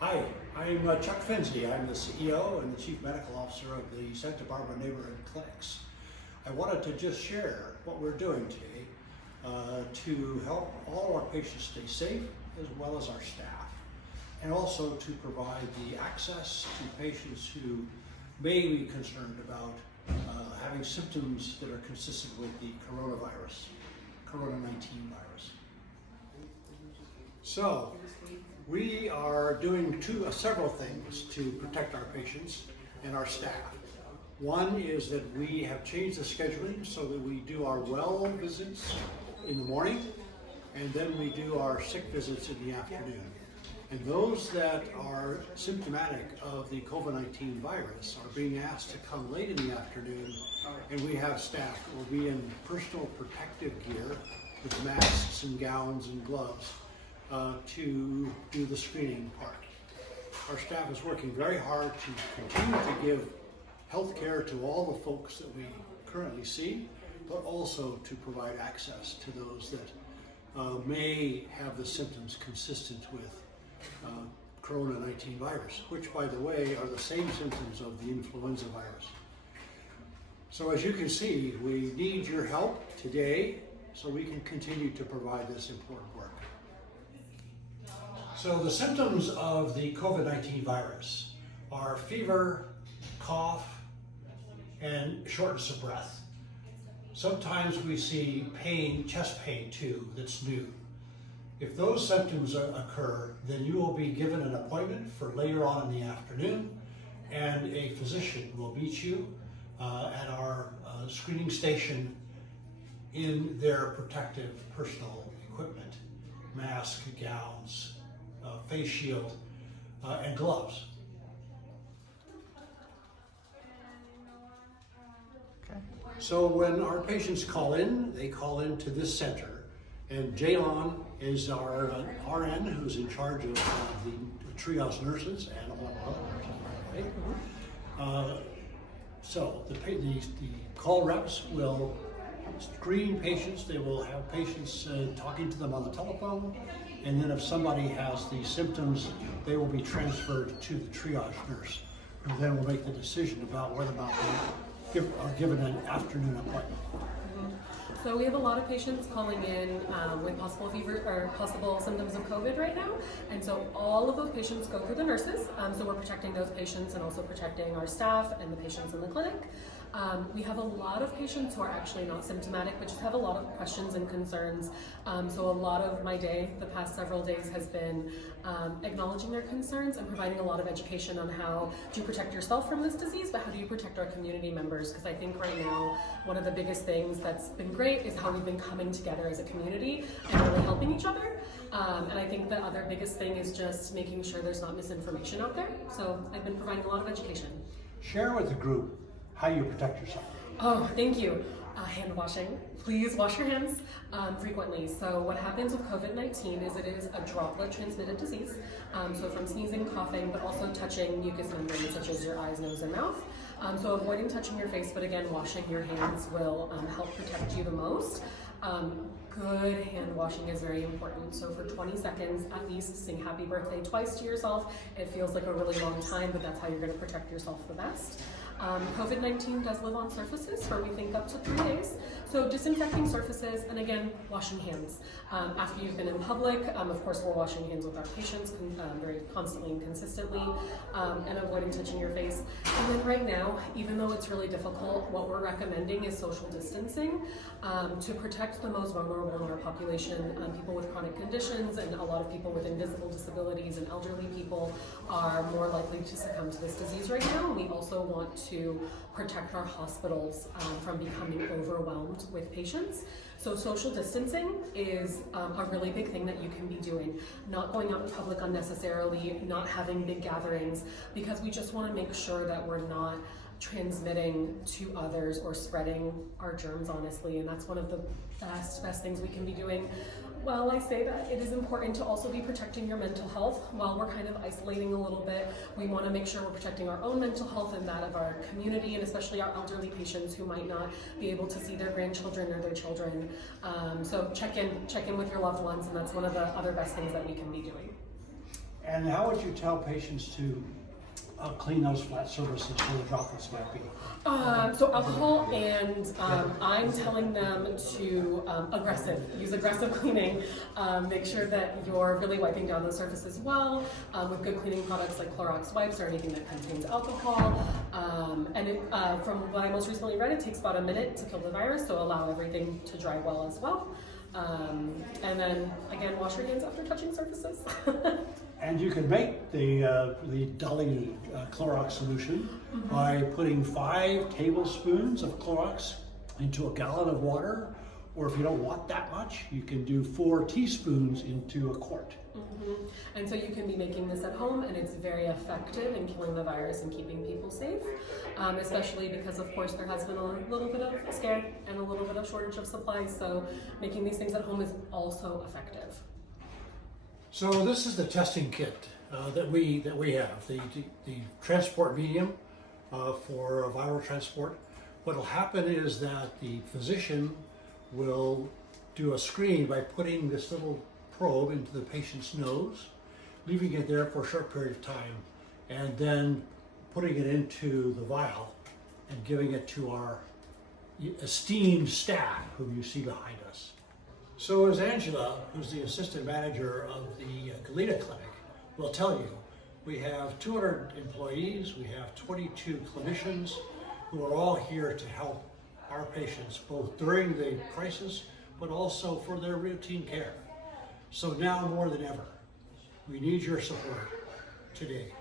Hi, I'm Chuck Fenzi. I'm the CEO and the Chief Medical Officer of the Santa Barbara Neighborhood Clinics. I wanted to just share what we're doing today to help all our patients stay safe as well as our staff, and also to provide the access to patients who may be concerned about having symptoms that are consistent with the COVID-19 virus. So, we are doing several things to protect our patients and our staff. One is that we have changed the scheduling so that we do our well visits in the morning, and then we do our sick visits in the afternoon. And those that are symptomatic of the COVID-19 virus are being asked to come late in the afternoon, and we have staff who will be in personal protective gear with masks and gowns and gloves to do the screening part. Our staff is working very hard to continue to give health care to all the folks that we currently see, but also to provide access to those that may have the symptoms consistent with COVID-19 virus, which, by the way, are the same symptoms of the influenza virus. So as you can see, we need your help today so we can continue to provide this important work. So the symptoms of the COVID-19 virus are fever, cough, and shortness of breath. Sometimes we see pain, chest pain too, that's new. If those symptoms occur, then you will be given an appointment for later on in the afternoon, and a physician will meet you at our screening station in their protective personal equipment, mask, gowns, face shield, and gloves. Okay. So when our patients call in, they call in to this center, and Jaylon is our RN who's in charge of the triage nurses and all of our nurses, right? So the call reps will screen patients. They will have patients talking to them on the telephone, and then if somebody has the symptoms, they will be transferred to the triage nurse, who then will make the decision about whether or not they are given an afternoon appointment. So we have a lot of patients calling in with possible fever or possible symptoms of COVID right now, and so all of those patients go through the nurses. So we're protecting those patients and also protecting our staff and the patients in the clinic. We have a lot of patients who are actually not symptomatic, but just have a lot of questions and concerns. So a lot of my day, the past several days, has been acknowledging their concerns and providing a lot of education on how to protect yourself from this disease, but how do you protect our community members? Because I think right now, one of the biggest things that's been great is how we've been coming together as a community and really helping each other. And I think the other biggest thing is just making sure there's not misinformation out there. So I've been providing a lot of education. Share with the group how you protect yourself. Oh, thank you. Hand washing. Please wash your hands frequently. So what happens with COVID-19 is it is a droplet transmitted disease. So from sneezing, coughing, but also touching mucous membranes such as your eyes, nose, and mouth. So avoiding touching your face, but again, washing your hands will help protect you the most. Good hand washing is very important. So for 20 seconds at least, sing happy birthday twice to yourself. It feels like a really long time, but that's how you're going to protect yourself the best. COVID-19 does live on surfaces for we think up to 3 days. So disinfecting surfaces, and again, washing hands. After you've been in public, of course we're washing hands with our patients very constantly and consistently, and avoiding touching your face. And then right now, even though it's really difficult, what we're recommending is social distancing to protect the most vulnerable in our population. People with chronic conditions and a lot of people with invisible disabilities and elderly people are more likely to succumb to this disease right now. And we also want to protect our hospitals from becoming overwhelmed with patients. So social distancing is a really big thing that you can be doing. Not going out in public unnecessarily, not having big gatherings, because we just want to make sure that we're not transmitting to others or spreading our germs, honestly, and that's one of the best things we can be doing. While I say that, it is important to also be protecting your mental health. While we're kind of isolating a little bit, we want to make sure we're protecting our own mental health and that of our community, and especially our elderly patients who might not be able to see their grandchildren or their children. So check in with your loved ones, and that's one of the other best things that we can be doing. And how would you tell patients to clean those flat surfaces where the droplets might be? So alcohol, and I'm telling them to use aggressive cleaning. Make sure that you're really wiping down those surfaces well with good cleaning products like Clorox wipes or anything that contains alcohol. From what I most recently read, it takes about a minute to kill the virus, so allow everything to dry well as well. And then again, wash your hands after touching surfaces. And you can make the diluted Clorox solution by putting 5 tablespoons of Clorox into a gallon of water, or if you don't want that much, you can do 4 teaspoons into a quart. And so you can be making this at home, and it's very effective in killing the virus and keeping people safe, especially because, of course, there has been a little bit of scare and a little bit of shortage of supplies, so making these things at home is also effective. So this is the testing kit that we have, the transport medium for viral transport. What will happen is that the physician will do a screen by putting this little probe into the patient's nose, leaving it there for a short period of time, and then putting it into the vial and giving it to our esteemed staff whom you see behind us. So as Angela, who's the assistant manager of the Galena Clinic, will tell you, we have 200 employees, we have 22 clinicians who are all here to help our patients both during the crisis but also for their routine care. So now more than ever, we need your support today.